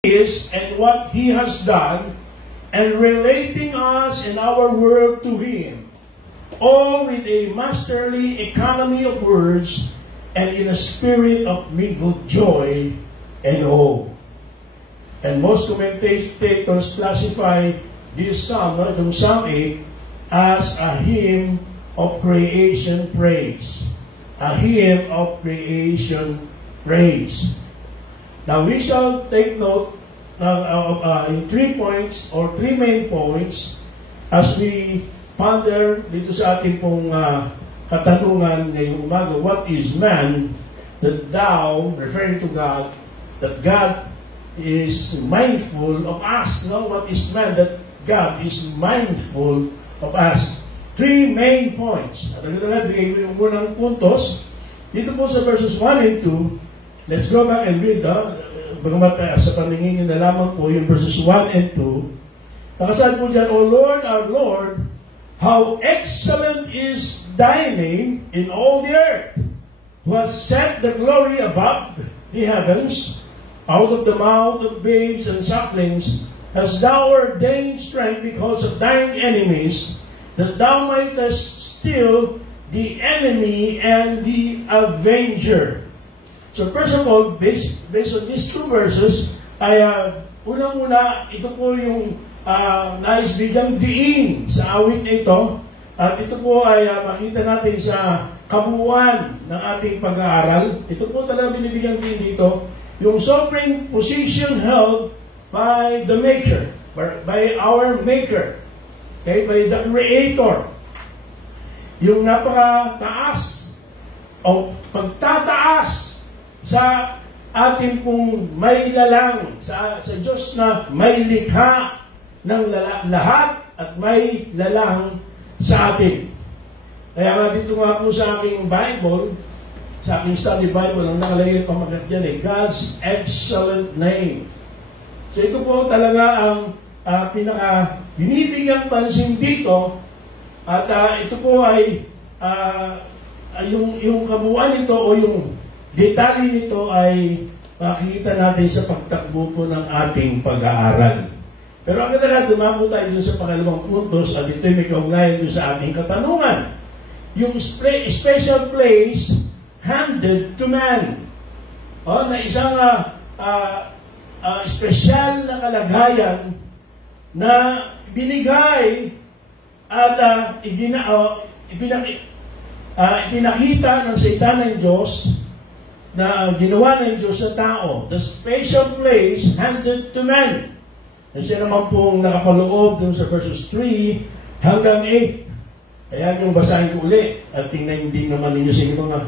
is and what He has done, and relating us and our world to Him, all with a masterly economy of words and in a spirit of mingled joy and awe. And most commentators classify this psalm, itong Psalm 8, as a hymn of creation praise. A hymn of creation praise. Now we shall take note in 3 points or 3 main points as we ponder dito sa ating pong katanungan ngayong umaga. What is man that thou, referring to God, that God is mindful of us? No? What is man that God is mindful of us? 3 main points. At bigay ko yung unang puntos. Dito po sa verses 1 and 2, let's go back and read. Bagamat sa paningin na lamang po yung verses 1 and 2. Nakasabi po dyan, O Lord, our Lord, how excellent is Thy name in all the earth, who has set the glory above the heavens, out of the mouth of babes and sucklings, hast Thou ordained strength because of Thine enemies, that Thou mightest still the enemy and the avenger. So first of all, based on these 2 verses, ay unang-una, ito po yung nais bigang diin sa awit na ito. At ito po ay makita natin sa kabuuan ng ating pag-aaral. Ito po talaga binibigang diin dito, yung sovereign position held by the Maker, by our Maker, okay, by the Creator. Yung napakataas o pagtataas sa ating pong may lalang, sa Diyos na may likha ng lahat at may lalang sa atin. Kaya nga dito nga po sa aking Bible, sa aking study Bible, ang nakalagay pamagat dyan God's excellent name. So ito po talaga ang binibigyang pansin dito, at ito po ay yung kabuuan nito o yung detalye nito ay makikita natin sa pagtakbo po ng ating pag-aaral. Pero ang ganda dumako tayo dun sa pangalawang puntos at ito may kaugnayan dun sa ating katanungan. Yung special place handed to man. Na isang special na kalagayan na binigay at ipinakita ng Satan ng Diyos na ginawa ng Diyos sa tao. The special place handed to man. Na siya naman pong nakapaloob dun sa verses 3 hanggang 8. Kaya yung basahin ko ulit at tingnan din naman ninyo sa inyong mga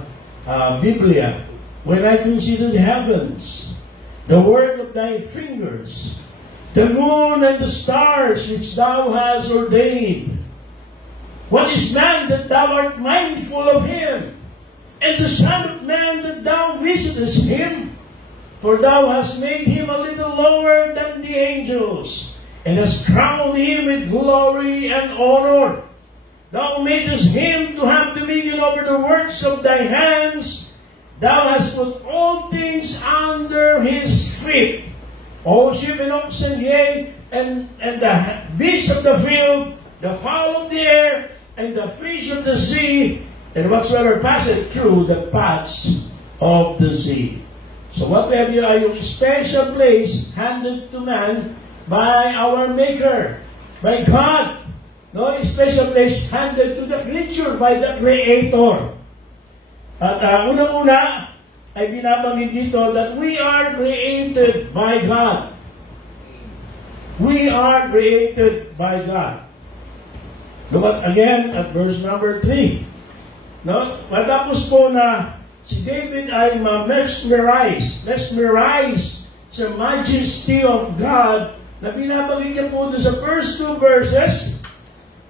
Biblia. When I consider the heavens, the work of thy fingers, the moon and the stars which thou hast ordained, what is man that thou art mindful of him? And the Son of Man that thou visitest him? For thou hast made him a little lower than the angels, and hast crowned him with glory and honor. Thou madest him to have dominion over the works of thy hands. Thou hast put all things under his feet. All sheep and oxen, yea, and the beasts of the field, the fowl of the air, and the fish of the sea, and whatsoever passeth through the paths of the sea. So what we have here are yung special place handed to man by our Maker, by God. No, a special place handed to the creature by the Creator. At unang-una ay binabanggit dito that we are created by God. We are created by God. Look again at verse number 3. No? Matapos po na si David ay mesmerize sa majesty of God na binabanggit niya po doon sa first 2 verses.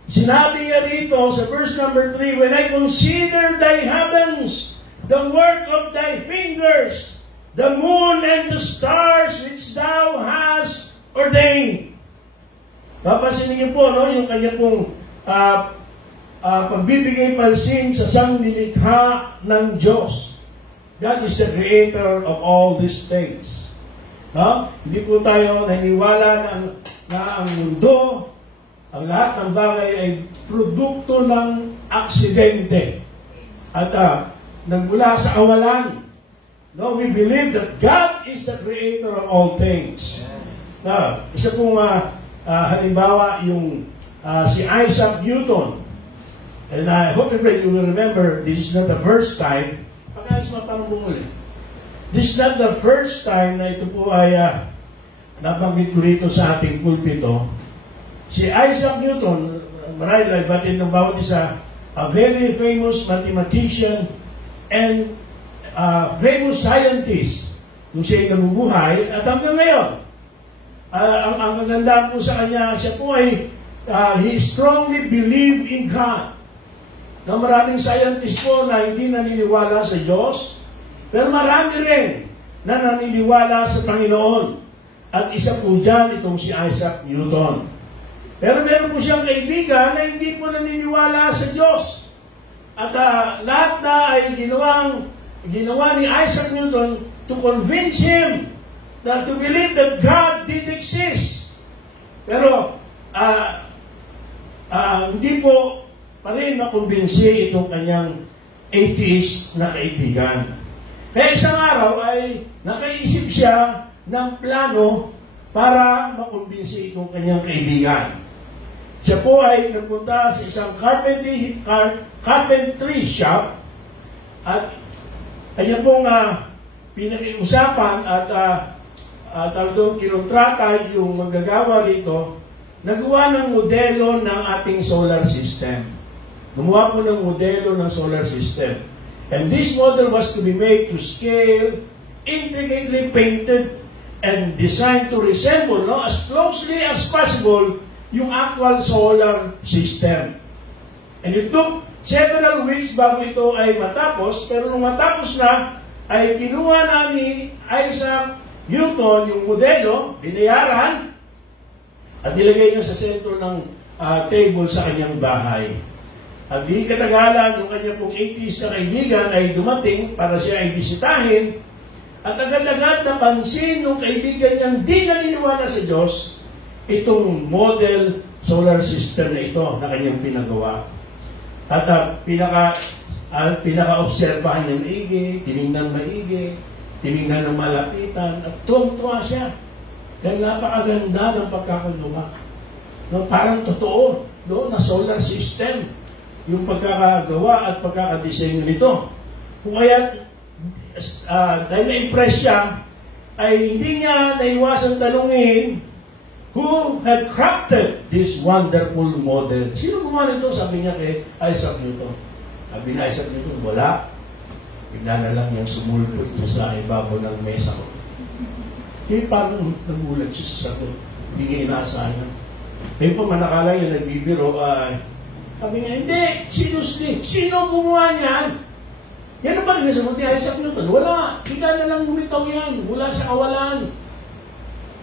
Sinabi niya rito sa verse number 3, when I consider thy heavens, the work of thy fingers, the moon and the stars which thou hast ordained. Papansinin niyo po, no, yung kanya pong pagbibigay pansin sa sanglilikha ng Diyos. God is the creator of all these things. No? Hindi po tayo naniniwala na ang mundo, ang lahat ng bagay ay produkto ng aksidente at nagmula sa awalan. No, we believe that God is the creator of all things. Isa pong halimbawa yung si Isaac Newton. And I hope and pray you will remember, this is not the first time. Pag-ayos matanong mo ulit. This is not the first time na ito po ay nabanggit ko rito sa ating pulpito. Si Isaac Newton, marahil ay batid ng bawat isa, a very famous mathematician and famous scientist nung siya ay nabubuhay at hanggang ngayon. Ang kagandaan po sa kanya, siya po ay he strongly believed in God. Na maraming scientist po na hindi naniniwala sa Diyos, pero marami rin na naniniwala sa Panginoon. At isa po dyan itong si Isaac Newton. Pero meron po siyang kaibigan na hindi po naniniwala sa Diyos. At lahat na ay ginawa ni Isaac Newton to convince him that to believe that God did exist. Pero hindi po pa rin makumbinsi itong kanyang atheist na kaibigan. Kaya isang araw ay nakaisip siya ng plano para makumbinsi itong kanyang kaibigan. Siya po ay nagpunta sa isang carpentry shop at kanya pong pinakiusapan at kinontrata yung manggagawa rito, nagawa ng modelo ng ating solar system. Gumawa po ng modelo ng solar system. And this model was to be made to scale, intricately painted, and designed to resemble, as closely as possible, yung actual solar system. And it took several weeks bago ito ay matapos, pero nung matapos na, ay kinuha na ni Isaac Newton yung modelo, binayaran, at nilagay niya sa sentro ng table sa kanyang bahay. At di katagalan, yung kanya pong atheist na kaibigan ay dumating para siya ay bisitahin. At agad-agad napansin ng kaibigan niyang di naniniwala sa Diyos itong model solar system na ito na kanyang pinagawa. At pinaka-obserbahan niya maigi, tinignan maigi, tinignan ng malapitan, at tuwang-tuwa siya. Dahil napakaganda ng pagkakagawa. Parang totoo na solar system yung pagkakagawa at pagkakadesign nito. Kung kaya, dahil na-impress siya, ay hindi niya naiwasang tanungin who had crafted this wonderful model. Sino gumawa nito? Sabi niya kay Isaac Newton. Sabi ni Isaac Newton, wala. Bigla na lang yung sumulpot niya sa ibabaw ng mesa ko. Kaya parang nagulat siya sa sagot. Hindi niya inaasahan. May pa manakala yung nagbibiro, sabi niya, hindi, seriously, sino gumawa niyan? Yan ang pag nasagot ni Isaac Newton. Wala, bigla na lang lumitaw yan, mula sa kawalan.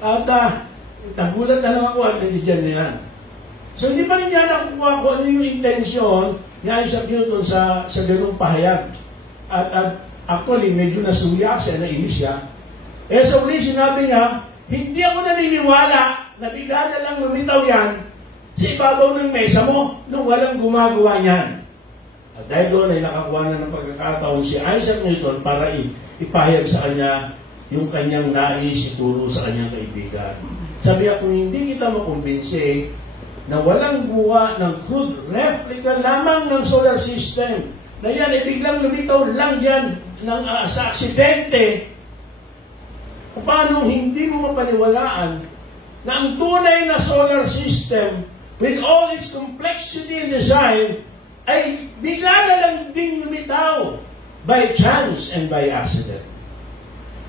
At nagulat na lang ako at nandiyan na yan. So hindi pa rin niya nakukuha kung ano yung intensyon ni Isaac Newton sa ganung pahayag. At actually, medyo nasuya siya, nainis siya. Sa uli, sinabi niya, hindi ako naniniwala na bigla na lang lumitaw yan sa ibabaw ng mesa mo nung walang gumagawa niyan. At dahil doon ay nakakuha na ng pagkakataon si Isaac Newton para ipahayag sa kanya yung kanyang nais ituro sa kanyang kaibigan. Sabi niya, kung hindi kita makumbinsi na walang guwa ng crude replica lamang ng solar system, na yan ay biglang lumitaw lang yan sa aksidente, paano hindi mo mapaniwalaan na ang tunay na solar system with all its complexity and design ay bigla na lang din lumitaw by chance and by accident.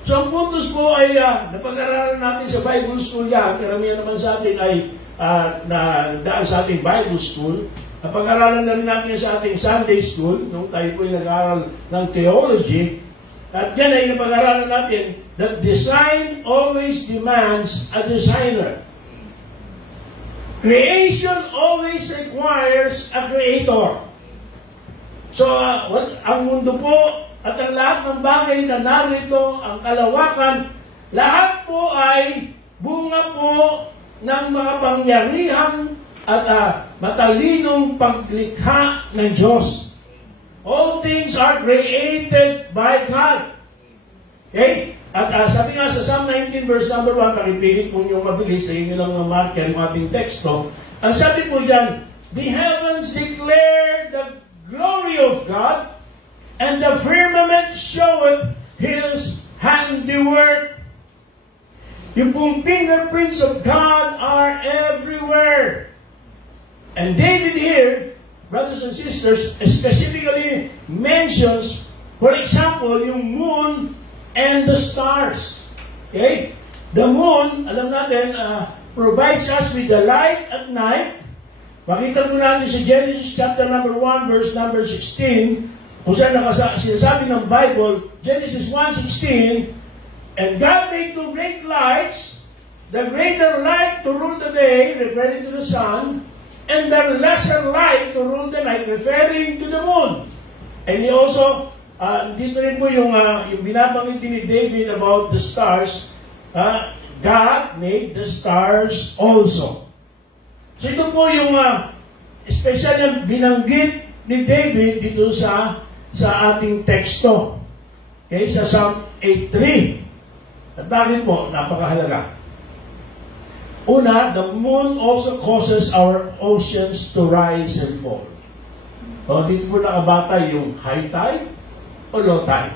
So ang puntos po ay napag-aralan natin sa Bible School yan. Karamihan naman sa atin ay daan sa ating Bible School. Napag-aralan na rin natin sa ating Sunday School nung tayo po ay nag-aaral ng theology. At yan ay napag-aralan natin that design always demands a designer. Creation always requires a creator. So, ang mundo po at ang lahat ng bagay na narito, ang kalawakan, Lahat po ay bunga po ng mga pangyarihan at matalinong paglikha ng Diyos. All things are created by God. Okay? At sabi nga sa Psalm 19 verse number 1, pakipigit po nyo mabilis, sa inyo lang ng marker ng ating teksto. Ang sabi po dyan, the heavens declare the glory of God, and the firmament showeth His handiwork. Yung pong fingerprints of God are everywhere. And David here, brothers and sisters, specifically mentions, for example, yung moon and the stars. Okay? The moon, alam natin, provides us with the light at night. Makita po natin sa Genesis chapter number 1, verse number 16, kung saan sinasabi ng Bible, Genesis 1:16, and God made two great lights, the greater light to rule the day, referring to the sun, and the lesser light to rule the night, referring to the moon. And he also, dito rin po yung binabanggit ni David about the stars, God made the stars also. So ito po yung special na binanggit ni David dito sa ating teksto. Okay, sa Psalm 8:3. At bakit po? Napakahalaga. Una, the moon also causes our oceans to rise and fall. Dito po nakabata yung high tide o low tide.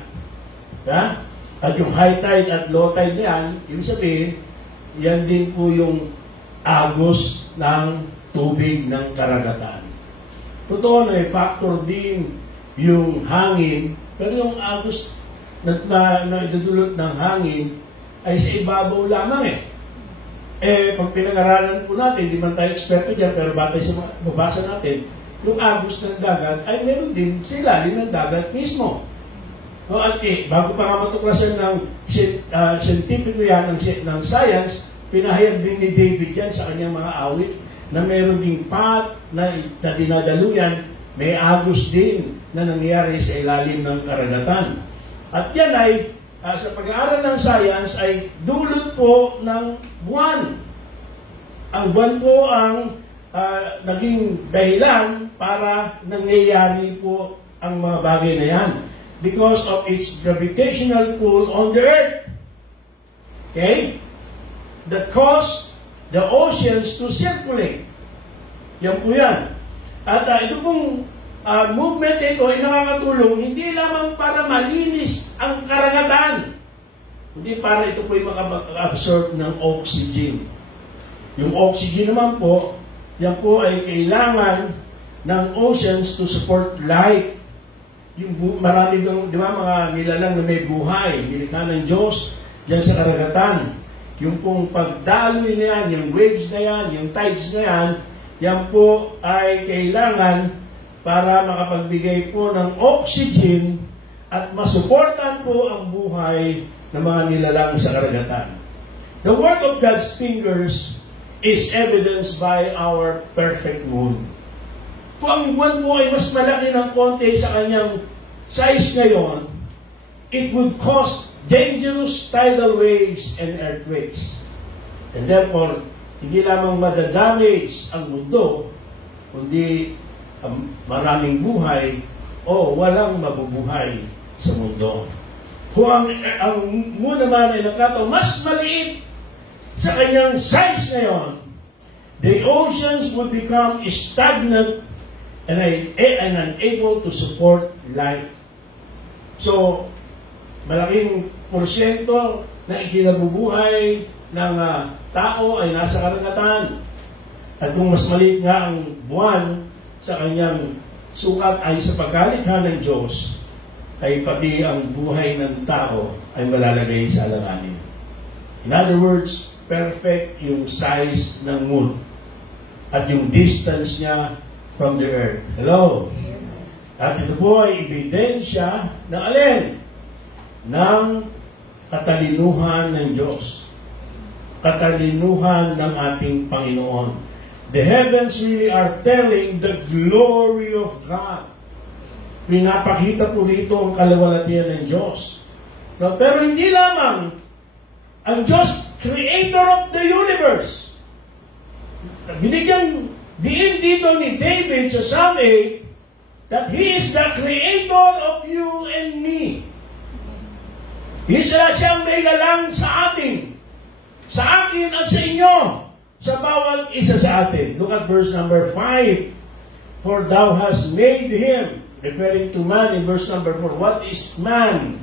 Yeah? At yung high tide at low tide niyan, ibig sabihin, yan din po yung agos ng tubig ng karagatan. Totoo na factor din yung hangin, pero yung agos na idudulot ng hangin ay sa ibabaw lamang pag pinag-aralan po natin, di man tayo eksperto dyan, pero batay sa mabasa natin, yung agos ng dagat ay meron din sa ilalim ng dagat mismo. At bago pa nga matuklasan ng scientific yan, ng science, pinahayag din ni David yan sa kanyang mga awit na meron ding path na dinadaluyan, may agos din na nangyayari sa ilalim ng karagatan. At yan ay, sa pag-aaral ng science, ay dulot po ng buwan. Ang buwan po ang naging dahilan para nangyayari po ang mga bagay na yan because of its gravitational pull on the earth. Okay? That cause the oceans to circulate. Yan po yan. At ito pong movement ito ay nakakatulong hindi lamang para malinis ang karagatan, hindi para ito po ay maka-absorb ng oxygen. Yung oxygen naman po, yan po ay kailangan ng oceans to support life. Yung marami ng, di ba, mga nilalang na may buhay, nilikha ng Diyos dyan sa karagatan. Yung pong pagdaloy na yan, yung waves na yan, yung tides na yan, yan po ay kailangan para makapagbigay po ng oxygen at masuportan po ang buhay ng mga nilalang sa karagatan. The work of God's fingers is evidenced by our perfect moon. Kung ang buwan po ay mas malaki ng konti sa kanyang size ngayon, it would cause dangerous tidal waves and earthquakes. And therefore, hindi lamang madadamage ang mundo, kundi maraming buhay o walang mabubuhay sa mundo. Kung ang moon naman ay nagkataon mas maliit sa kanyang size ngayon, the oceans would become stagnant and unable to support life. So, malaking porsyento na ikinabubuhay ng tao ay nasa karagatan. At kung mas maliit nga ang buwan sa kanyang sukat ay sa pagkalikha ng Diyos, ay pati ang buhay ng tao ay malalagay sa alanganin. In other words, perfect yung size ng moon at yung distance niya from the earth. Hello? At ito po ay ebidensya ng alin? Ng katalinuhan ng Diyos. Katalinuhan ng ating Panginoon. The heavens really are telling the glory of God. Pinapakita po rito ang kalawalatian ng Diyos. No, pero hindi lamang ang Diyos, creator of the universe. Binigyan diin dito ni David sa Psalm 8 that He is the creator of you and me. Isa siyang may galang sa atin, sa akin at sa inyo, sa bawat isa sa atin. Look at verse number 5. For thou hast made him, referring to man in verse number 4. What is man?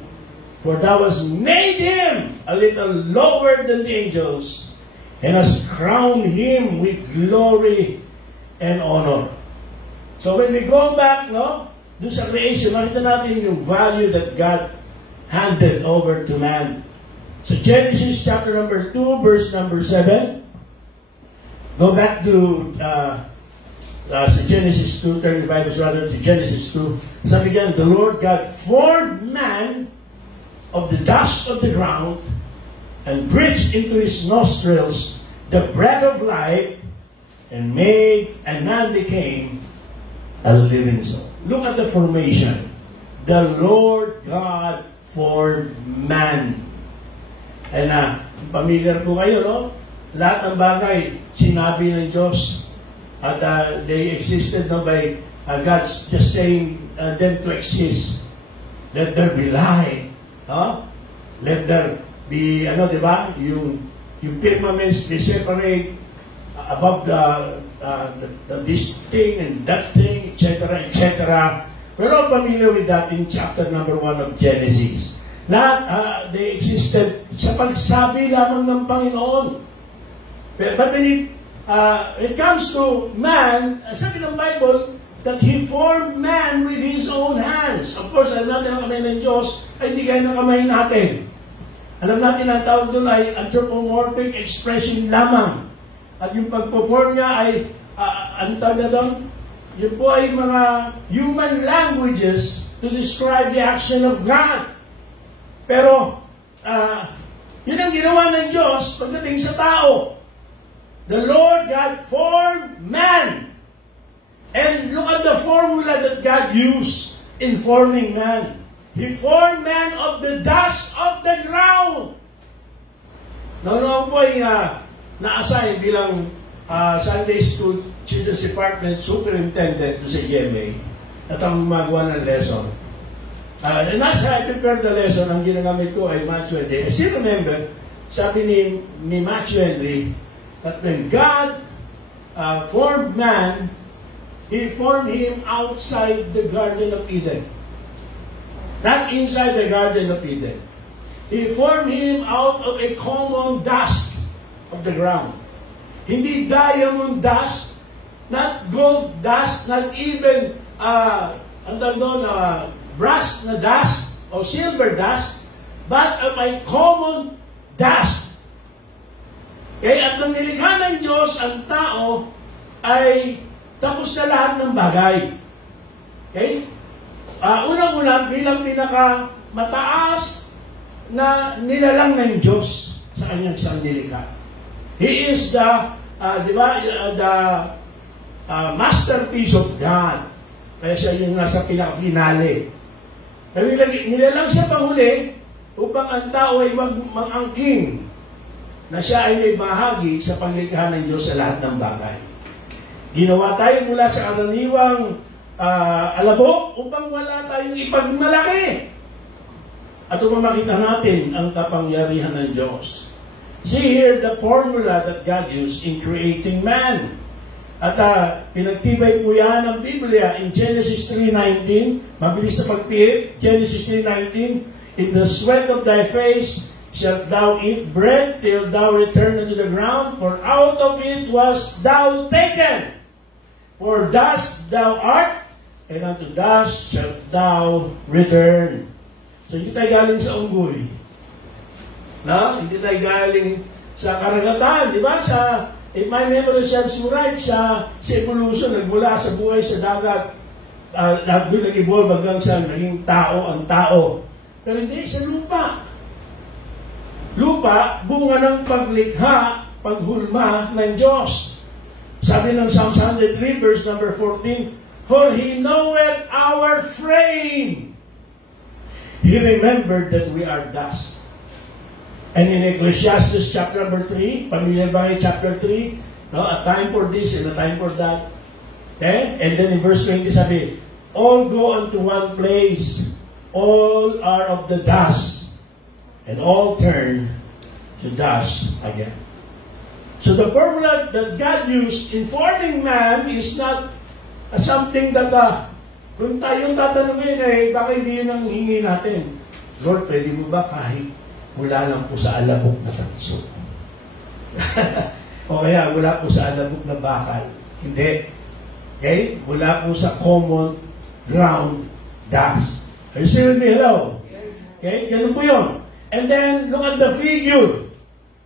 For thou hast made him a little lower than the angels, and hast crowned him with glory and honor. So when we go back, doon sa creation, makita natin yung value that God handed over to man. So Genesis chapter number 2, verse number 7. Go back to sa Genesis 2, turn the Bibles rather to Genesis 2. Sabi diyan, the Lord God formed man of the dust of the ground and breathed into his nostrils the breath of life, and man became a living soul. Look at the formation. The Lord God formed man. And familiar po kayo, no? Lahat ng bagay, sinabi ng Diyos. At they existed by God's just saying them to exist. Let there be light. Let there be, di ba? Yung firmaments, they separate above this thing and that thing, etc., etc. Pero familiar with that in chapter number 1 of Genesis. Lahat, they existed sa pagsabi lamang ng Panginoon. But when it comes to man, sabi ng Bible, that He formed man with His own hands. Of course, alam natin ang kamay ng Diyos ay hindi gaya ng kamay natin. Alam natin ang tawag doon ay anthropomorphic expression lamang. At yung pagpo-form niya ay, ang tawag na doon, yun po ay mga human languages to describe the action of God. Pero, yun ang ginawa ng Diyos pagdating sa tao. The Lord God formed man. And look at the formula that God used in forming man. He formed man of the dust of the ground. Noon po ay na-assign bilang Sunday School Children's Department Superintendent sa GMA at ang gumagawa ng lesson. Nasa I prepared the lesson, ang ginagamit ko ay Matthew Henry. I still remember, sabi ni Matthew Henry, that when God formed man, He formed him outside the Garden of Eden. Not inside the Garden of Eden. He formed him out of a common dust of the ground. Hindi diamond dust, not gold dust, not even brass na dust or silver dust, but of a common dust. Kaya at nang nilikha ng Diyos ang tao ay tapos na lahat ng bagay. Okay? Unang-una, bilang pinakamataas na nilalang ng Diyos sa kanyang siyang nilikha. He is the masterpiece of God. Kaya siya yung nasa pinaka-finale. Nilalang siya panghuli upang ang tao ay mag-angking na siya ay may bahagi sa paglikha ng Diyos sa lahat ng bagay. Ginawa tayo mula sa karaniwang alabok upang wala tayong ipagmalaki. At upang makita natin ang kapangyarihan ng Diyos. See here the formula that God used in creating man. At pinagtibay po yan ng Biblia in Genesis 3:19. Mabilis sa pagpihit. Genesis 3:19. In the sweat of thy face shalt thou eat bread till thou return unto the ground, for out of it was thou taken. For dust thou art, and unto dust shalt thou return. So hindi tayo galing sa unggoy. Hindi tayo galing sa karagatan, di ba? If my memory serves me right, sa evolution, nagmula sa buhay sa dagat, doon nag-evolve hanggang sa naging tao ang tao. Pero hindi, sa lupa. Lupa, bunga ng paglikha, paghulma ng Diyos. Sabi ng Psalm 103, verse number 14, for He knoweth our frame. He remembered that we are dust. And in Ecclesiastes chapter number 3, familiar ba kayo chapter 3? No? A time for this and a time for that. Okay? And then in verse 20 sabi, all go unto one place, all are of the dust, and all turn to dust again. So the formula that God used in forming man is not something that kung tayong tatanungin, baka hindi yun ang hingi natin. Lord, pwede mo ba kahit mula lang po sa alabok na tanso? O kaya mula po sa alabok na bakal? Hindi. Okay? Mula po sa common ground dust. Are you still with me? Hello? Okay? Ganun po yun. And then, look at the figure.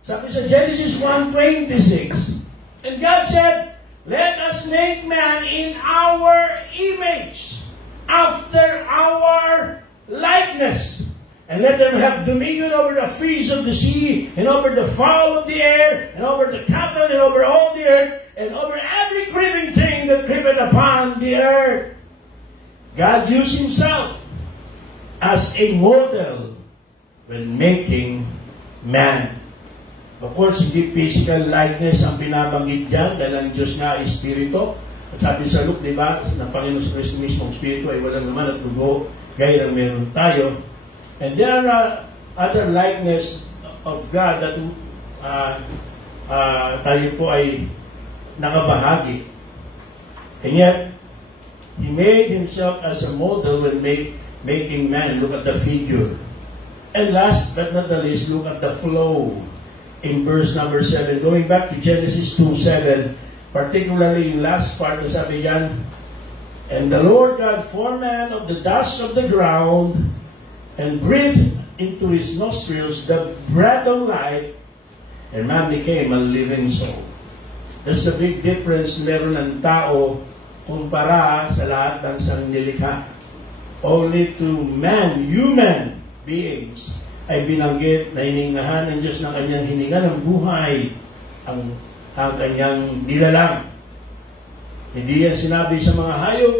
Sabi sa Genesis 1:26. And God said, let us make man in our image, after our likeness. And let them have dominion over the fish of the sea, and over the fowl of the air, and over the cattle, and over all the earth, and over every creeping thing that creepeth upon the earth. God used Himself as a model when making man. Of course, hindi physical likeness ang binabanggit dyan, dahil ang Diyos nga ay Espiritu. At sabi sa Luke, di ba, ng Panginoon sa Kristo mismo, ang Espiritu ay walang naman at dugo, gaya ng meron tayo. And there are other likeness of God that tayo po ay nakabahagi. And yet, He made Himself as a model when making man. Look at the figure. And last but not the least, look at the flow in verse number 7. Going back to Genesis 2:7, particularly in last part, sabi yan, and the Lord God formed man of the dust of the ground, and breathed into his nostrils the breath of life, and man became a living soul. That's the big difference meron ng tao kumpara sa lahat ng sanglilikha. Only to man, human beings, ay binanggit na hiningahan ng Diyos ng kanyang hininga ng buhay ang kanyang nilalang. Hindi yan sinabi sa mga hayop,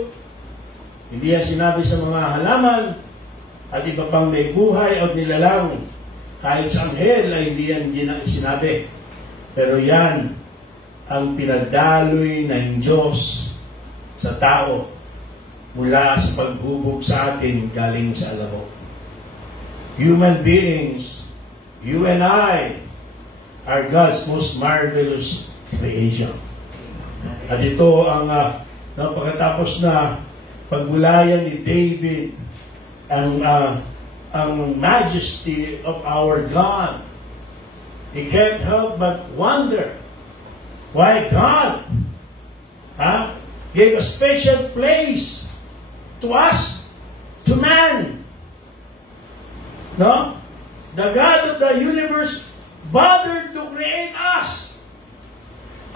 hindi yan sinabi sa mga halaman, at iba pang may buhay o nilalang. Kahit sa anghel ay hindi yan sinabi. Pero yan ang pinadaloy ng Diyos sa tao mula sa paghubog sa atin galing sa alabok. Human beings, you and I, are God's most marvelous creation. At ito ang pagkatapos na pagbulayan ni David ang majesty of our God. He can't help but wonder why God gave a special place to us, to man. No? The God of the universe bothered to create us.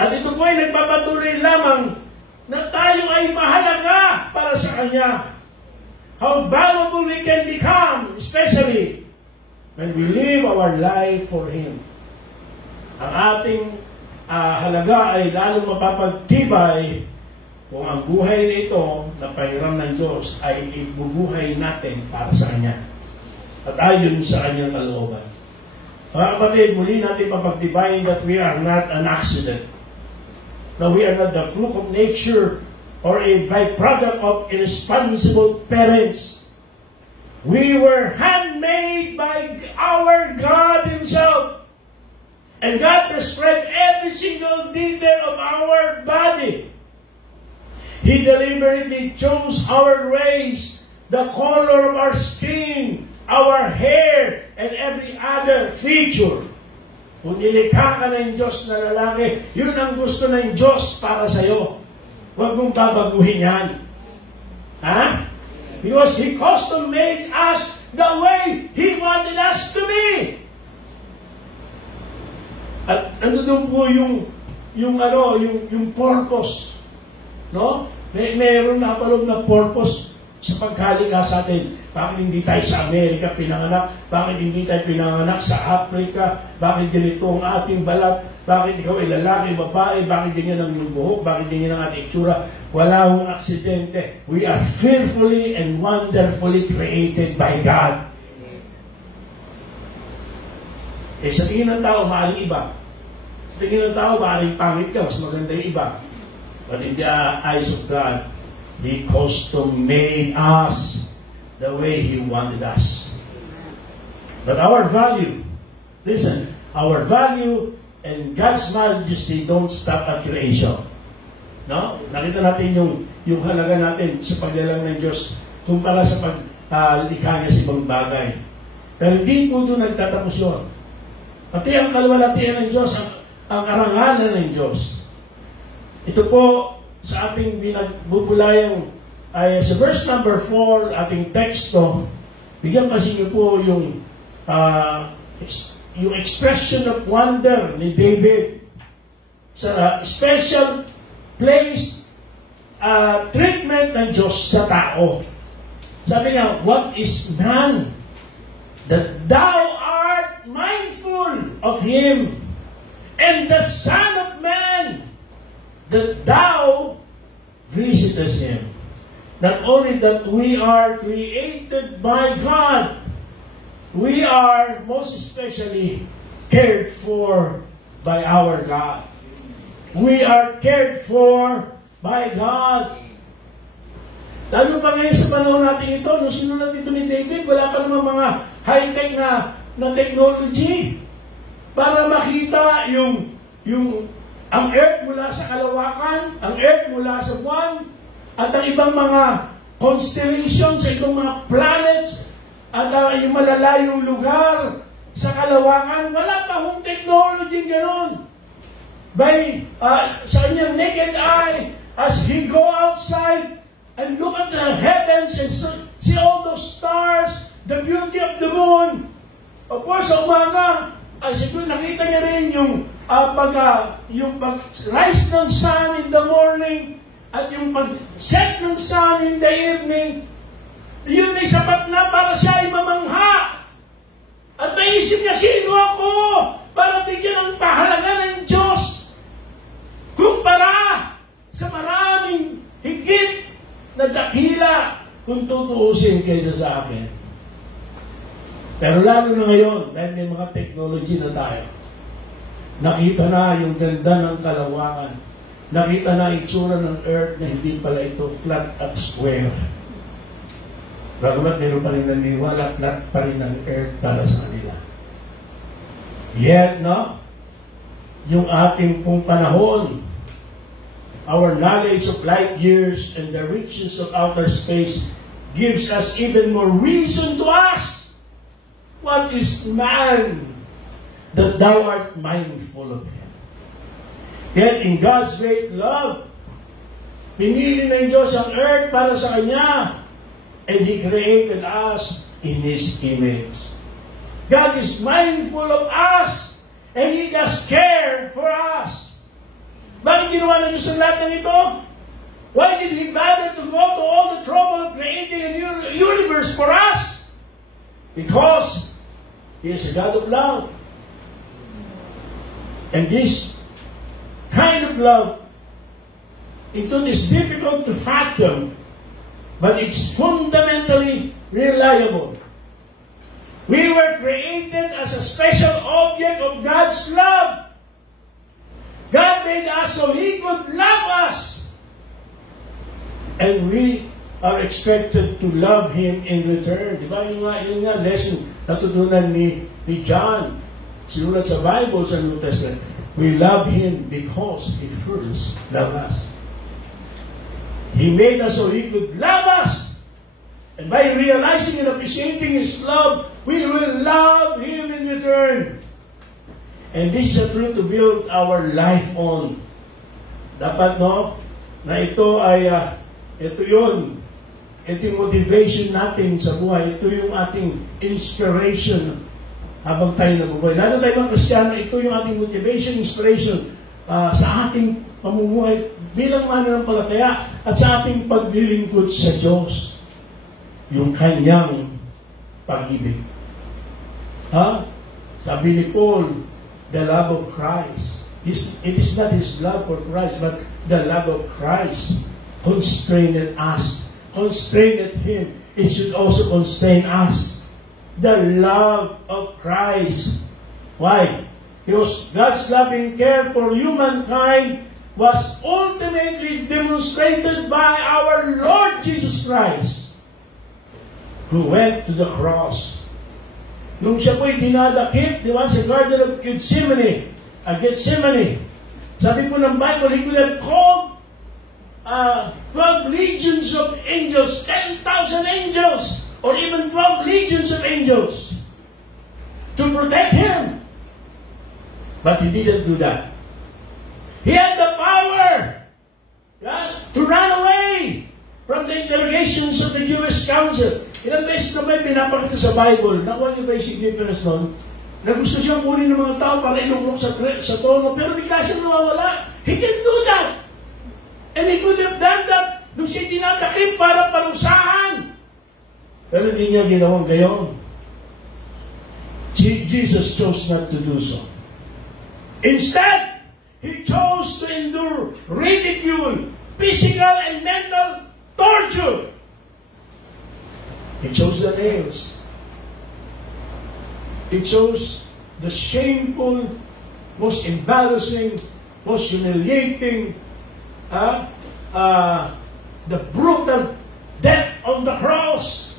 At ito po ay nagpapatuloy lamang na tayo ay mahalaga para sa Kanya. How valuable we can become, especially when we live our life for Him. Ang ating halaga ay lalong mapapagtibay kung ang buhay na ito na pahiram ng Diyos ay ibubuhay natin para sa Kanya. At ayon sa Kanyang kalooban. Mga kapatid, muli natin mapagtibayin that we are not an accident. No, we are not the fluke of nature or a byproduct of irresponsible parents. We were handmade by our God Himself. And God prescribed every single detail of our body. He deliberately chose our race, the color of our skin, our hair, and every other feature. Kung nilikha ka ng Diyos na lalaki, yun ang gusto ng Diyos para sa'yo. Huwag mong babaguhin yan. Ha? Because He custom-made us the way He wanted us to be. At ano doon po yung purpose. No? Mayroon na palog na purpose sa pagkalika sa atin. Bakit hindi tayo sa Amerika pinanganak? Bakit hindi tayo pinanganak sa Africa? Bakit ganito ang ating balat? Bakit ikaw ay lalaki, babae? Bakit ganyan ang iyong buhok? Bakit ganyan ang ating itsura? Wala hong aksidente. We are fearfully and wonderfully created by God. Eh, sa tingin ng tao, maaaring iba. Sa tingin ng tao, maaaring pangit ka, mas maganda yung iba. But in the eyes of God, He custom-made us the way He wanted us. But our value, listen, our value and God's majesty don't stop at creation. No? Nakita natin yung halaga natin sa paglalang ng Diyos kumpara sa paglikha niya sa ibang bagay. Pero hindi po doon nagtatapos yun. Pati ang kaluwalhatian ng Diyos, ang karangalan ng Diyos. Ito po sa ating binagbubulayang ay sa verse number 4, ating teksto, bigyan kasi niyo po yung expression of wonder ni David sa special place treatment ng Diyos sa tao. Sabi niya, what is man that thou art mindful of him, and the Son of Man that thou visitest him. Not only that we are created by God, we are most especially cared for by our God. We are cared for by God. Lalo pa ngayon sa panahon natin ito, nung sinulat ito ni David, wala pa naman mga high-tech na technology para makita ang earth mula sa kalawakan, ang earth mula sa buwan, at ang ibang mga constellations, sa ibang mga planets, at yung malalayong lugar sa kalawakan. Wala pa hong technology gano'n. Sa inyong naked eye, as he go outside and look at the heavens and see all those stars, the beauty of the moon. Of course, sa umaga, siguro nakita niya rin yung pag-rise ng sun in the morning at yung pag-set ng sun in the evening. Yun ay sapat na para siya ay mamangha. At naisip niya, sino ako para bigyan ng pahalaga ng Diyos kumpara sa maraming higit na dakila kung tutuusin kaysa sa akin. Pero lalo na ngayon, dahil may mga technology na tayo, nakita na yung ganda ng kalawakan, nakita na itsura ng earth na hindi pala ito flat at square. Bagamat meron pa rin naniniwala, flat pa rin ang earth para sa kanila. Yet, no? Yung ating pong panahon, our knowledge of light years and the riches of outer space gives us even more reason to ask, what is man that thou art mindful of him? Yet in God's great love, pinili ng Diyos ang earth para sa Kanya, and He created us in His image. God is mindful of us, and He does care for us. Bakit ginawa ng Diyos ang lahat ng ito? Why did He bother to go to all the trouble of creating a new universe for us? Because He is a God of love. And this kind of love, it is difficult to fathom, but it's fundamentally reliable. We were created as a special object of God's love. God made us so He could love us. And we are expected to love Him in return. Di ba yun nga lesson natutunan ni John. Sinulat sa Bible, sa New Testament. We love Him because He first loved us. He made us so He could love us. And by realizing and appreciating His love, we will love Him in return. And this is a truth to build our life on. Dapat, no, na ito ay, ito yun. Ito yung motivation natin sa buhay. Ito yung ating inspiration habang tayo nabubuhay. Lalo tayo mga Kristiyano, ito yung ating motivation, inspiration sa ating pamumuhay bilang mananampalataya at sa ating paglilingkod sa Diyos. Yung Kanyang pag-ibig. Sabi ni Paul, the love of Christ. It is not His love for Christ, but the love of Christ constrained us. Constrained Him. It should also constrain us. The love of Christ Why? Because God's loving care for humankind was ultimately demonstrated by our Lord Jesus Christ, who went to the cross. Nung siya po'y dinadakip, di ba, sa Garden of Gethsemane, sabi po ng Bible, he could have called 12 legions of angels, 10,000 angels, or even 12 legions of angels to protect him. But he didn't do that. He had the power to run away from the interrogations of the Jewish council. Ilang beses na may pinapakita sa Bible, nakuha niyo ba yung significance nun? Na gusto siyang kunin ng mga tao para ilunglong sa trono, pero bigla siyang nawawala. He can do that. And he could have done that nung siya dinadakip para parusahan. Pero hindi niya ginawang gayon. Jesus chose not to do so. Instead, he chose to endure ridicule, physical and mental torture. He chose the nails. He chose the shameful, most embarrassing, most humiliating, the brutal death on the cross.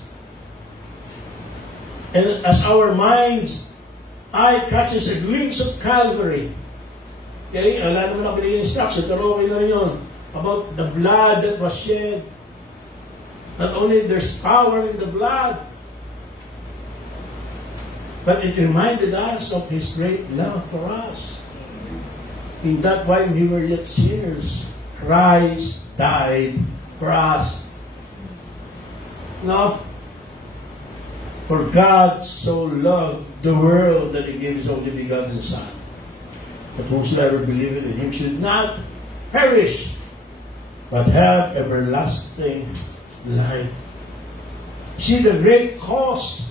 And as our mind's eye catches a glimpse of Calvary, okay, wala naman ako binigyan instruction, pero okay na rin yun, about the blood that was shed. Not only there's power in the blood, but it reminded us of His great love for us. In that while we were yet sinners, Christ died for us. No? For God so loved the world that He gave His only begotten Son, that whosoever believeth in Him should not perish, but have everlasting life. See the great cause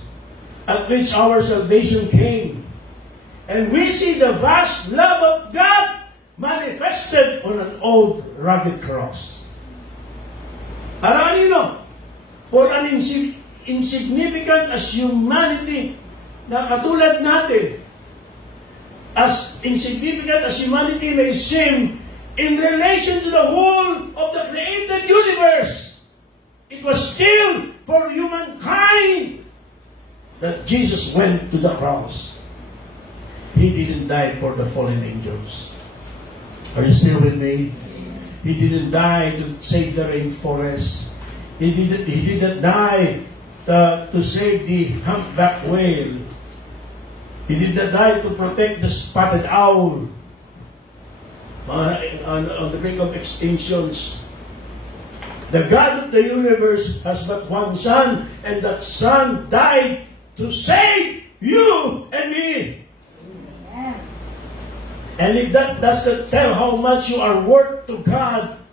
at which our salvation came. And we see the vast love of God manifested on an old rugged cross. Aranino, for an insignificant as humanity na katulad natin, as insignificant as humanity may seem in relation to the whole of the created universe, it was still for humankind that Jesus went to the cross. He didn't die for the fallen angels. Are you still with me? He didn't die to save the rainforest. He didn't die to save the humpback whale. He didn't die to protect the spotted owl on the brink of extinctions. The God of the universe has but one Son, and that Son died to save you and me. Amen. And if that doesn't tell how much you are worth to God,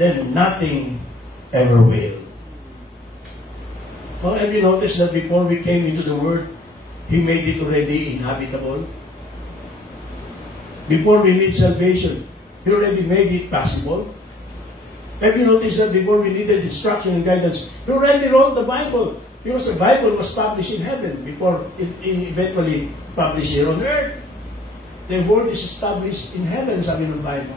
then nothing ever will. Well, have you noticed that before we came into the world, He made it already inhabitable? Before we need salvation, He already made it possible. Have you noticed that before we needed instruction and guidance, He already wrote the Bible? Because the Bible was published in heaven before it eventually published here on earth. The word is established in heaven, sabi ng Bible.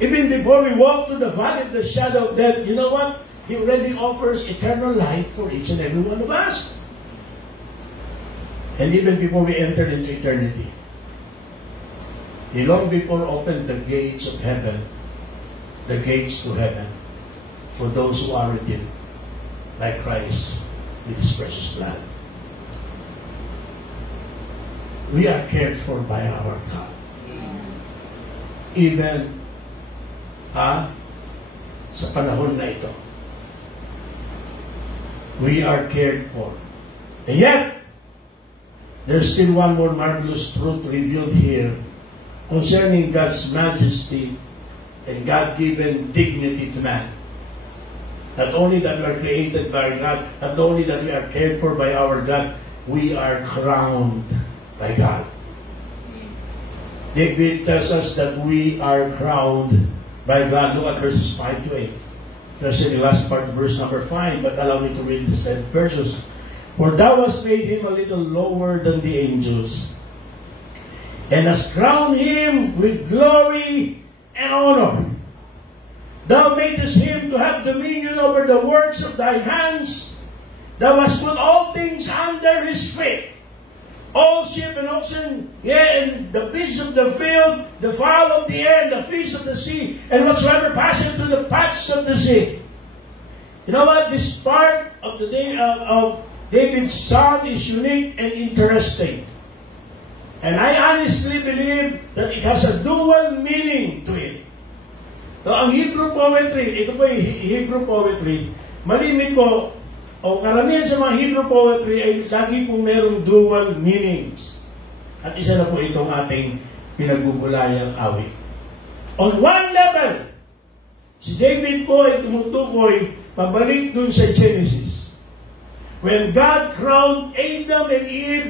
Even before we walk through the valley of the shadow of death, you know what? He already offers eternal life for each and every one of us. And even before we entered into eternity, He long before opened the gates of heaven, the gates to heaven, for those who are redeemed by Christ with His precious blood. We are cared for by our God. Even sa panahon na ito, we are cared for. And yet, there's still one more marvelous truth revealed here concerning God's majesty and God-given dignity to man. Not only that we are created by God, not only that we are cared for by our God, we are crowned by God. David tells us that we are crowned by God. Look at verses 5 to 8. There's the last part of verse number 5, but allow me to read the 7 verses. For thou hast made him a little lower than the angels, and hast crowned him with glory and honor. Thou madest him to have dominion over the works of thy hands. Thou hast put all things under his feet. All sheep and oxen, yea, and the beasts of the field, the fowl of the air, and the fish of the sea, and whatsoever passeth through the paths of the sea. You know what? This part of the day of David's Psalm is unique and interesting. And I honestly believe that it has a dual meaning to it. So, ang Hebrew poetry, ito po yung Hebrew poetry, malimit po, o karamihan sa mga Hebrew poetry ay lagi pong merong dual meanings. At isa na po itong ating pinagbubulayang awit. On one level, si David po ay tumutukoy pabalik dun sa Genesis. When God crowned Adam and Eve,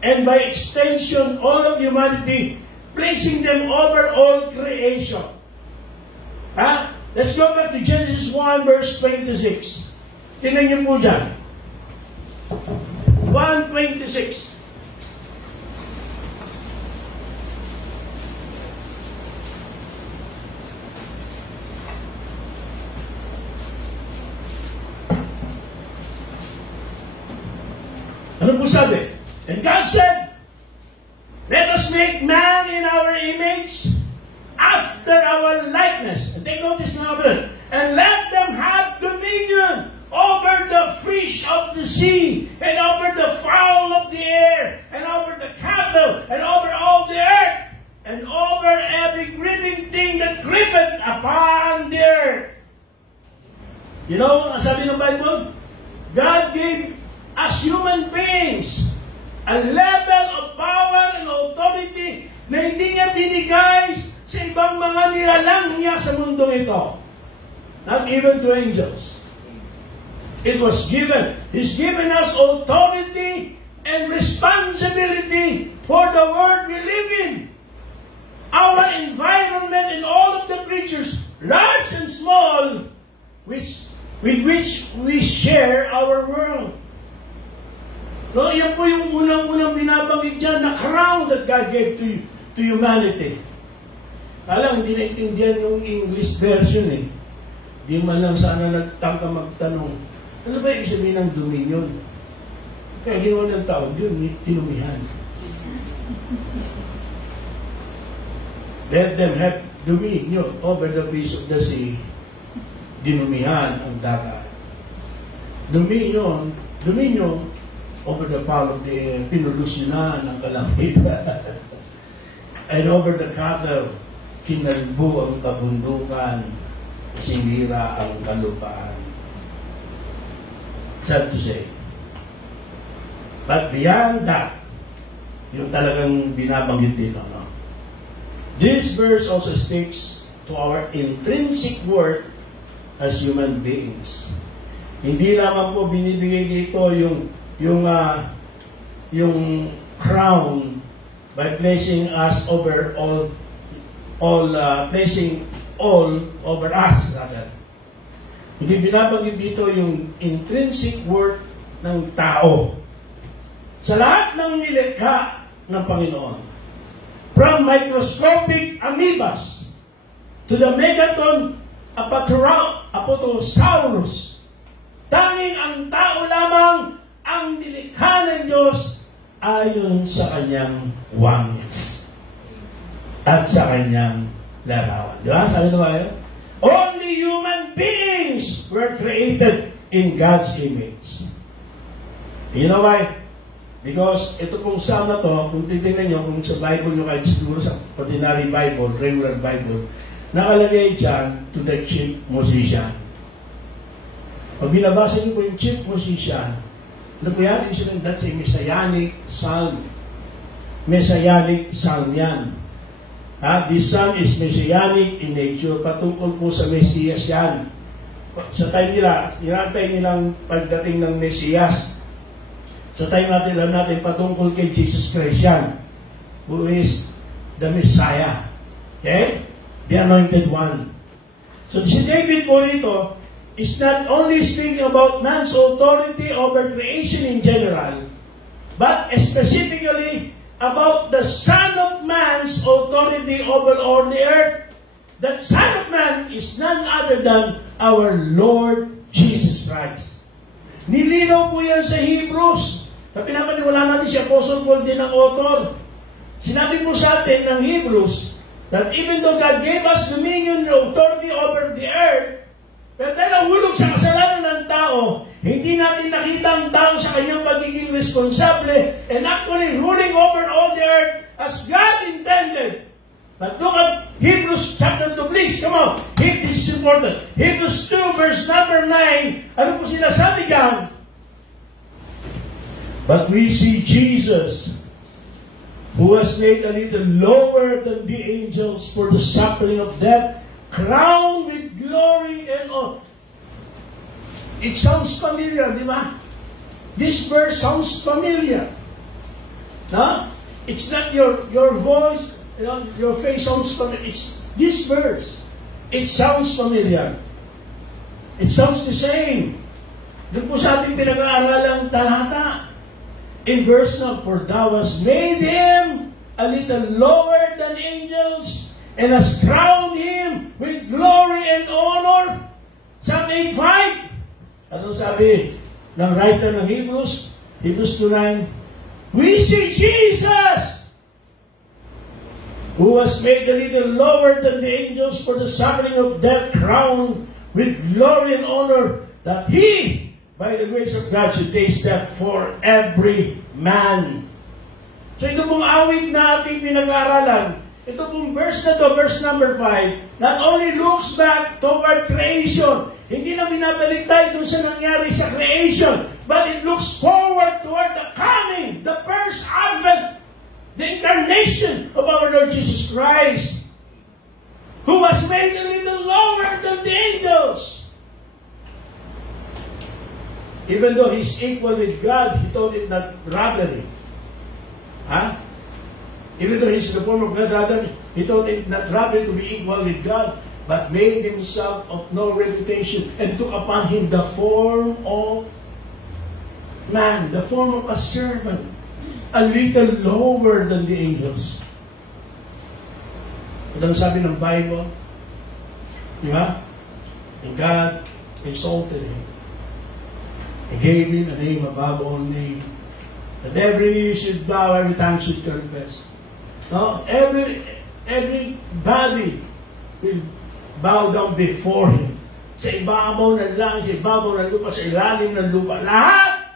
and by extension all of humanity, placing them over all creation. Let's go back to Genesis 1 verse 26. Tingnan niyo po dyan. 1:26. Ano po sabi? And God said, let us make man in our image, after our likeness. And take notice now, and let them have dominion over the fish of the sea, and over the fowl of the air, and over the cattle, and over all the earth, and over every creeping thing that creepeth upon the earth. You know, ang sabi ng Bible, God gave us human beings a level of power and authority na hindi niya binigay sa ibang mga nilalang niya sa mundong ito. Not even to angels. It was given. He's given us authority and responsibility for the world we live in. Our environment and all of the creatures, large and small, with which we share our world. No, yan po yung unang-unang binabanggit dyan na crown that God gave to humanity. Alam, hindi naintindihan yung English version eh. Di man lang sana nagtangka magtanong, ano ba yung sabihin ng dominion? Kaya ginawa ng tawag yun, tinumihan. Let them have dominion over the fish of the sea. Dinumihan ang dagat. Dominion over the fowl of the air, pinulusyonan ang kalamidad. And over the cattle, kinalbo ang kabundukan, sinira ang kalupaan. Sad to say. But beyond that, yung talagang binabanggit dito, no? This verse also speaks to our intrinsic worth as human beings. Hindi lamang po binibigay dito yung crown by placing us over placing all over us rather. Hindi binabanggit dito yung intrinsic worth ng tao sa lahat ng nilikha ng Panginoon, from microscopic amoebas to the megaton Apatosaurus. Tanging ang tao lamang ang nilikha ng Diyos ayon sa kanyang wangis at sa kanyang larawan. Di ba? Sabi naman yun? Only human beings were created in God's image. You know why? Because ito pong psalm na to, kung titingnan nyo, kung sa Bible nyo kahit siguro sa ordinary Bible, regular Bible, nakalagay dyan to the chief musician. Pag binabasa nyo po yung chief musician, ano po yan? That's a messianic psalm. Messianic psalm yan. This psalm is messianic in nature. Patungkol po sa Mesias yan. Sa time nila, inantay nilang pagdating ng Mesias. Sa time natin patungkol kay Jesus Christ yan, who is the Messiah. Okay? The Anointed One. So si David po rito, is not only speaking about man's authority over creation in general, but specifically about the Son of Man's authority over all the earth. That Son of Man is none other than our Lord Jesus Christ. Nilinaw po yan sa Hebrews. Na pinapaniwala natin si Apostle Paul din ang author. Sinabi po sa atin ng Hebrews that even though God gave us dominion and authority over the earth, pero dahil nahulog sa kasalanan ng tao, hindi natin nakita ang tao sa kanyang pagiging responsable and actually ruling over all the earth as God intended. But look at Hebrews chapter 2, please. Come on. This is important. Hebrews 2 verse number 9. Ano po sinasabi diyan? But we see Jesus, who was made a little lower than the angels for the suffering of death, crowned with glory and honor. It sounds familiar, di ba? This verse sounds familiar. No? It's not your voice, your face sounds familiar. It's this verse. It sounds familiar. It sounds the same. Doon po sa ating pinag-aaralang talata. In verse 9, for thou hast made him a little lower than angels, and has crowned him with glory and honor. Psalm 8:5. Anong sabi ng writer ng Hebrews? Hebrews 2:9. We see Jesus, who was made a little lower than the angels for the suffering of death, crowned with glory and honor, that he, by the grace of God, should taste death for every man. So ito pong awit na ating pinag-aaralan, ito pong verse na to, verse number 5, not only looks back toward creation, hindi na binabalik tayo dun sa nangyari sa creation, but it looks forward toward the coming, the first advent, the incarnation of our Lord Jesus Christ, who was made a little lower than the angels. Even though he's equal with God, he thought it not robbery. Huh? Even though he's the form of God, rather, he thought it not robbery to be equal with God, but made himself of no reputation and took upon him the form of man, the form of a servant, a little lower than the angels. Ito ang sabi ng Bible, di ba? And God exalted him. He gave him a name above all names, that every knee should bow, every tongue should confess. No? Every body will bow down before him. Sa ibabaw ng langit, sa ibabaw ng lupa, sa ilalim ng lupa, lahat!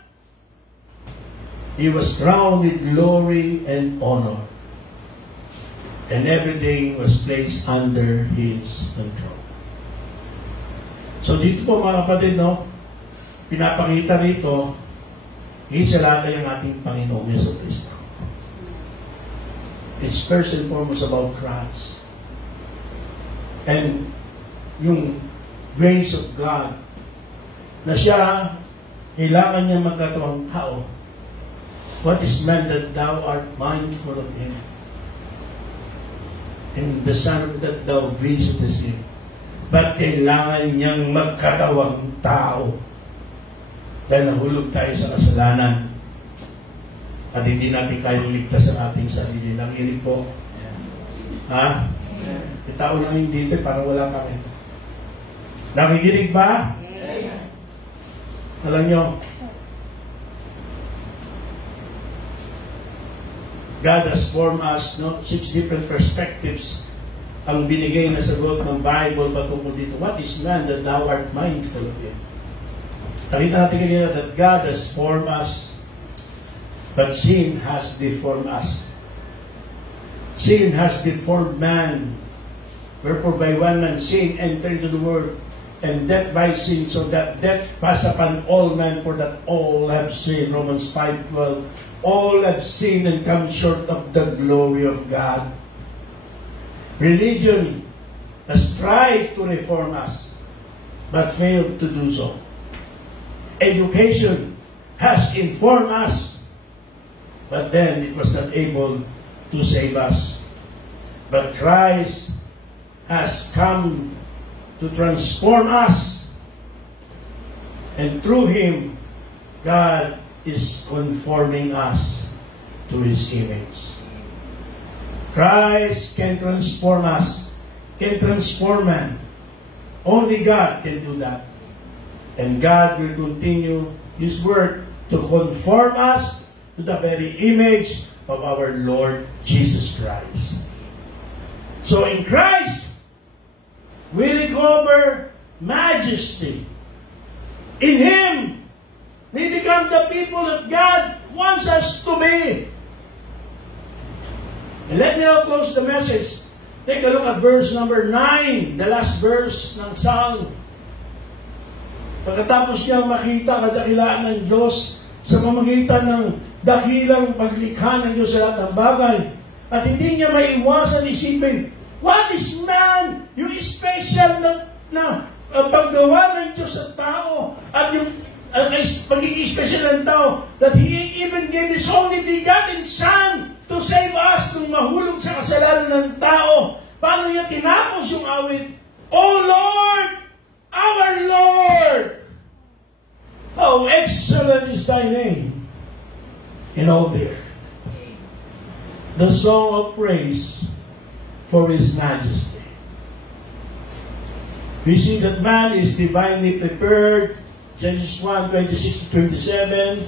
He was crowned with glory and honor. And everything was placed under his control. So dito po mga kapatid, no? Pinapakita rito, higit sa lahat ay ang ating Panginoong Jesucristo. It's first and foremost about Christ. And yung grace of God, na siya, kailangan niya magkatuwang tao. What is man that thou art mindful of him? And the Son that thou visitest him. But kailangan niyang magkatawang tao. Dahil nahulog tayo sa kasalanan at hindi natin kayang ligtas ang ating sarili. Nakinig po? Ha? Yung tao lang yung dito, parang wala kami. Nakikinig ba? Alam nyo, God has formed us, no? 6 different perspectives ang binigay na sagot ng Bible patungkol dito. What is man that thou art mindful of him? Nakita natin kanina that God has formed us, but sin has deformed us. Sin has deformed man. Wherefore by one man sin entered into the world, and death by sin, so that death pass upon all men, for that all have sinned. Romans 5:12. All have sinned and come short of the glory of God. Religion has tried to reform us, but failed to do so. Education has informed us, but then it was not able to save us. But Christ has come to transform us And through Him, God is conforming us to His image. Christ can transform us, can transform man. Only God can do that. And God will continue His work to conform us to the very image of our Lord Jesus Christ. So in Christ, we recover majesty. In Him, we become the people that God wants us to be. And let me now close the message. Take a look at verse number 9, the last verse ng Psalm. Pagkatapos niyang makita kadakilaan ng Diyos sa pamamagitan ng dakilang paglikha ng Diyos sa lahat ng bagay, at hindi niya maiwasan isipin, what is man? Yung special na paggawa ng Diyos sa tao, at yung pagiging special ng tao, that He even gave His only begotten Son to save us nung mahulog sa kasalanan ng tao. Paano niya tinapos yung awit? O Lord, our Lord, how excellent is Thy name in all the earth. The song of praise for His majesty. We see that man is divinely prepared, Genesis 1, 26-27,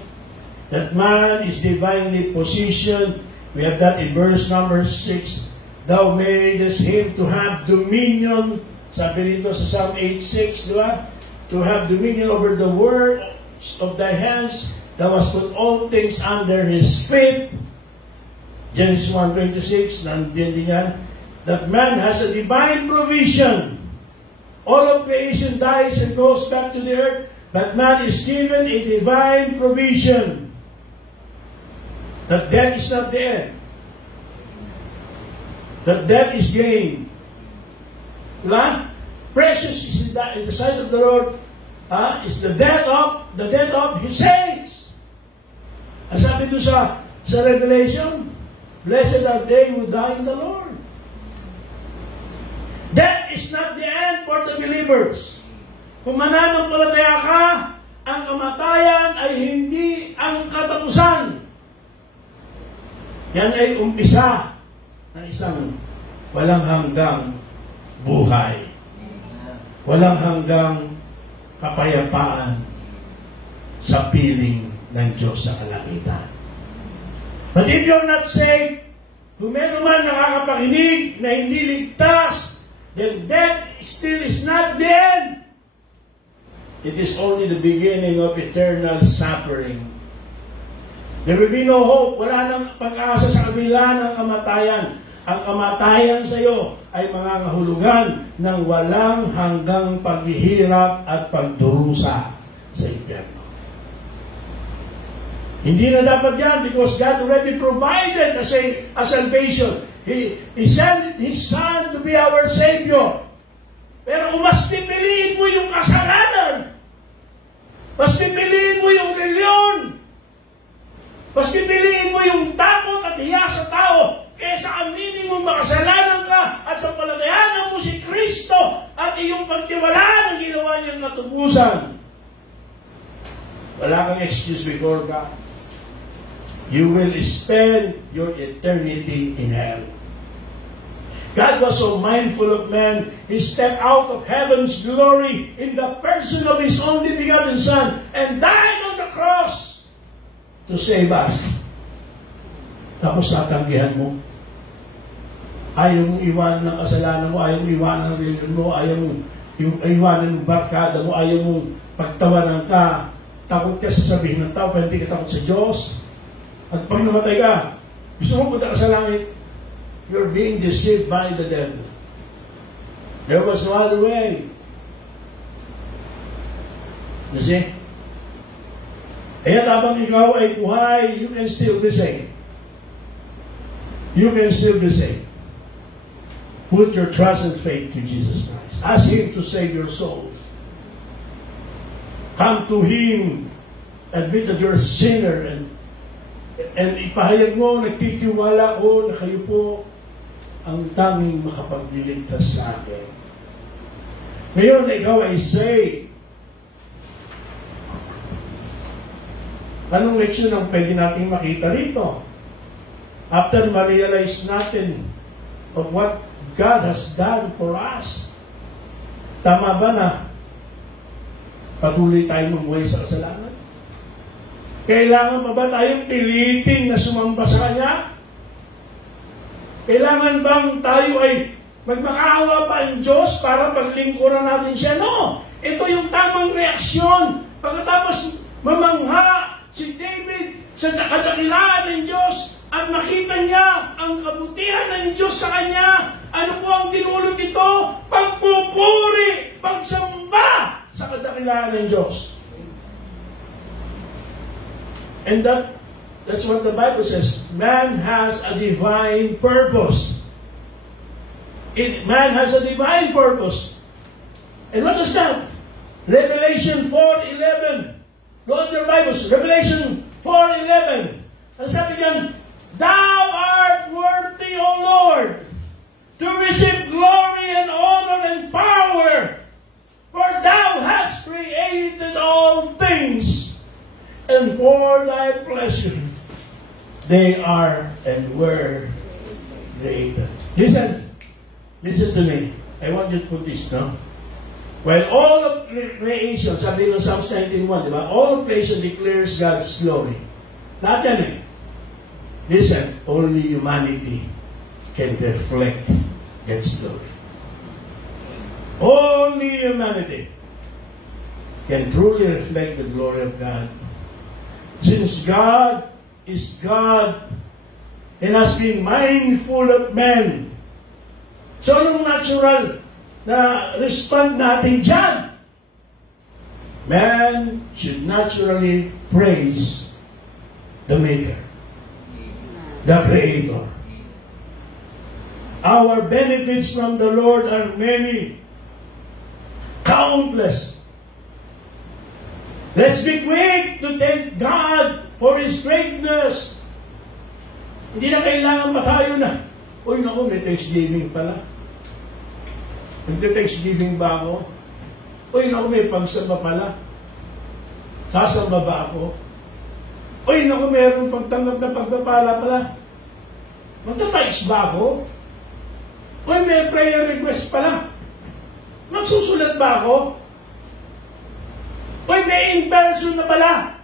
that man is divinely positioned. We have that in verse number 6. Thou madest him to have dominion. Sabi rito sa Psalm 8:6, di ba? To have dominion over the works of thy hands. Thou hast put all things under his feet. Genesis 1:26, nandiyan din yan. That man has a divine provision. All of creation dies and goes back to the earth. But man is given a divine provision. That death is not the end. That death is gain. Diba? Precious is in the sight of the Lord is the death of His saints. Ang sabi doon sa Revelation, blessed are they who die in the Lord. Death is not the end for the believers. Kung mananampalataya ka, ang kamatayan ay hindi ang katapusan. Yan ay umpisa ng isang walang hanggang buhay. Walang hanggang kapayapaan sa piling ng Diyos sa kalangitan. But if you're not saved, kung meron man nakakapakinig na hindi ligtas, then death still is not the end. It is only the beginning of eternal suffering. There will be no hope. Wala nang pag-asa sa kabila ng kamatayan. Ang kamatayan sa iyo ay mangangahulugan ng walang hanggang paghihirap at pagdurusa sa impyerno. Hindi na dapat yan because God already provided a salvation. He sent His Son to be our Savior. Pero kung mas pipiliin mo yung kasalanan, mas pipiliin mo yung reliyon, mas pipiliin mo yung takot at hiya sa tao, kaysa aminin mo makasalanan ka at sa palagayanan mo si Kristo at iyong pagtiwala ng ginawa niyang katubusan, wala kang excuse before God. You will spend your eternity in hell. God was so mindful of man, He stepped out of heaven's glory in the person of His only begotten Son and died on the cross to save us. Tapos tatanggihan mo. Ayaw mong iwanan ng kasalanan mo, ayaw mong iwanan ng religion mo, ayaw mong iwanan ng barkada mo, ayaw mong pagtawanan ka. Takot ka sa sabihin ng tao, pero hindi ka takot sa Diyos. At pag namatay ka, gusto mo punta ka sa langit, you're being deceived by the devil. There was no other way. You see? Kaya habang ikaw ay buhay, you can still be saved. You can still be saved. Put your trust and faith to Jesus Christ. Ask Him to save your soul. Come to Him, admit that you're a sinner, and ipahayag mo, nagtitiwala ko na kayo po ang tanging makapagliligtas sa akin. Ngayon, ikaw ay saved. Anong leksyon ang pwede nating makita rito? After ma-realize natin of what God has done for us. Tama ba na patuloy tayong mamuhay sa kasalanan? Kailangan pa ba tayong pilitin na sumamba sa Kanya? Kailangan bang tayo ay magmakaawa pa ang Diyos para paglingkuran natin siya? No! Ito yung tamang reaksyon. Pagkatapos mamangha si David sa kadakilaan ng Diyos at makita niya ang kabutihan ng Diyos sa kanya. Ano po ang dinulot ito? Pagpupuri, pagsamba sa kadakilaan ng Diyos. And that's what the Bible says. Man has a divine purpose. Man has a divine purpose. And what is that? Revelation 4:11. Look at your Bibles. Revelation 4:11. Ang sabi diyan, Thou art worthy, O Lord, to receive glory and honor and power, for Thou hast created all things, and for Thy pleasure they are and were created. Listen to me. I want you to put this, no? While all of creation, sabi ng Psalms 19:1, di ba? All of creation declares God's glory. Lahat yan eh. Listen, only humanity can reflect God's glory. Only humanity can truly reflect the glory of God. Since God is God and has been mindful of men. So, anong natural na respond natin dyan? Man should naturally praise the Maker, the Creator. Our benefits from the Lord are many, countless. Let's be quick to thank God for His greatness. Hindi na kailangan pa tayo na, uy, naku, may Thanksgiving pala. Nagte-Thanksgiving ba ako? Uy, naku, may pagsamba pala. Sasamba ba ako? Uy, naku, mayroong pagtanggap na pagpapala pala. Magta-thanks ba ako? Uy, may prayer request pala. Magsusulat ba ako? Uy, may in-person na pala.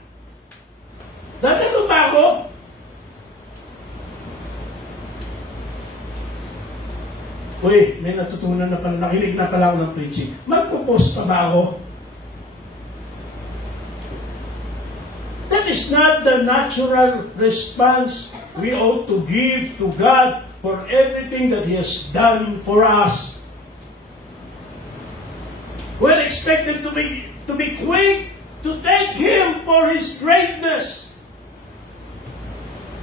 Dadalo ba ako? Uy, may natutunan na pala, nakinig na pala ako ng preaching. Magpo-post pa ba ako? That is not the natural response we ought to give to God for everything that He has done for us. We're expected to be quick to thank Him for His greatness,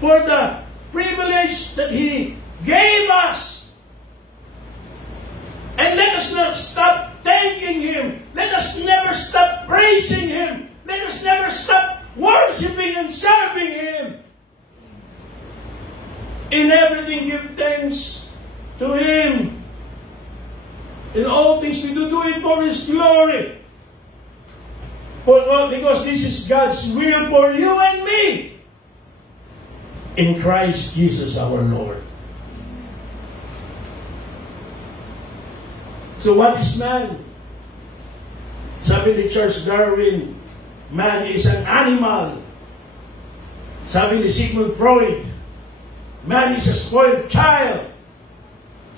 for the privilege that He gave us. And let us not stop thanking Him. Let us never stop praising Him. Let us never stop worshiping and serving Him. In everything, give thanks to Him. In all things, we do it for His glory. Because this is God's will for you and me. In Christ Jesus our Lord. So what is man? Sabi ni Charles Darwin, man is an animal. Sabi ni Sigmund Freud, man is a spoiled child.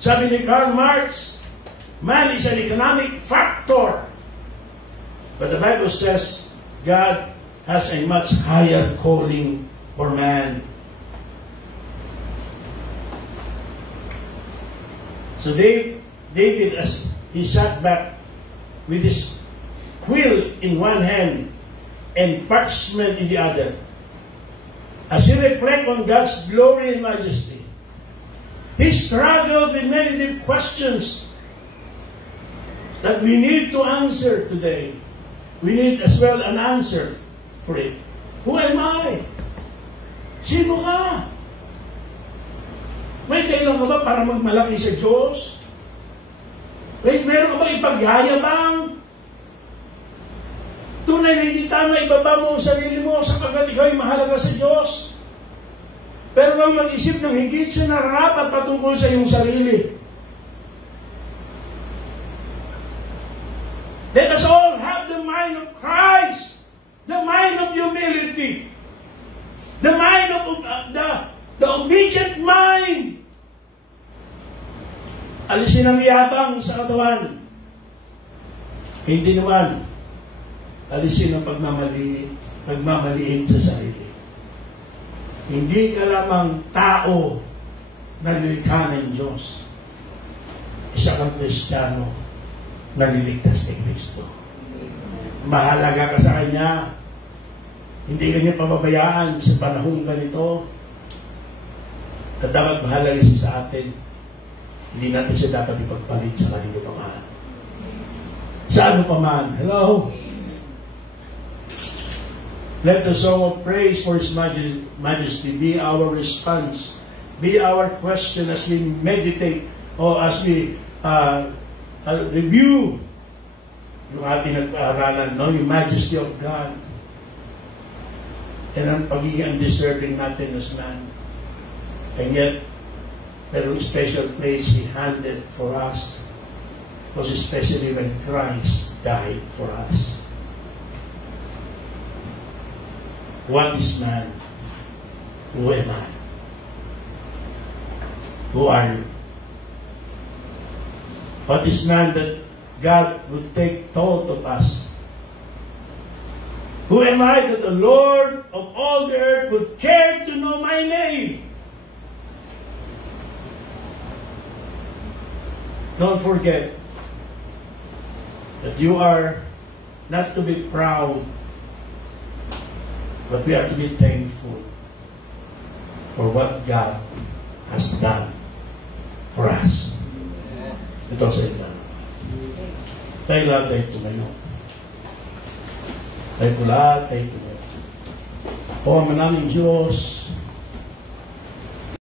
Sabi ni Karl Marx, man is an economic factor. But the Bible says God has a much higher calling for man. So David, as he sat back with his quill in one hand and parchment in the other, as he reflected on God's glory and majesty, he struggled with many deep questions that we need to answer today. We need as well an answer for it. Who am I? Sino ka? May kailan ka ba para magmalaki sa Diyos? Meron ka ba ipagyayabang? To tunay na hindi tama, ibaba mo ang sarili mo sapagkat ikaw ay mahalaga sa Diyos. Pero huwag mag-isip ng higit sa nararapat patungkol sa iyong sarili. Let us all have the mind of Christ, the mind of humility, the mind of the obedient mind. Alisin ang yabang sa katawan. Hindi naman. Alisin ang pagmamaliit sa sarili. Hindi ka lamang tao na nilikha ng Diyos. Isa kang Kristiyano na niligtas ni Kristo. Mahalaga ka sa Kanya. Hindi ka niya pababayaan sa panahong ganito. At dapat mahalaga siya sa atin. Hindi natin siya dapat ipagpalit sa kanino pa man. Sa ano pa man. Hello? Let the song of praise for His Majesty be our response, be our question as we meditate o as we review yung ating nag-aaralan, no? Yung Majesty of God and ang pagiging undeserving natin as man. And yet, merong special place He handed for us, was especially when Christ died for us. What is man? Who am I? Who are you? What is man that God would take thought of us? Who am I that the Lord of all the earth would care to know my name? Don't forget that you are not to be proud, but we are to be thankful for what God has done for us. Ito sa ito. Tayo lahat tayo tumayo. Tayo po lahat tayo tumayo. O manaming Diyos,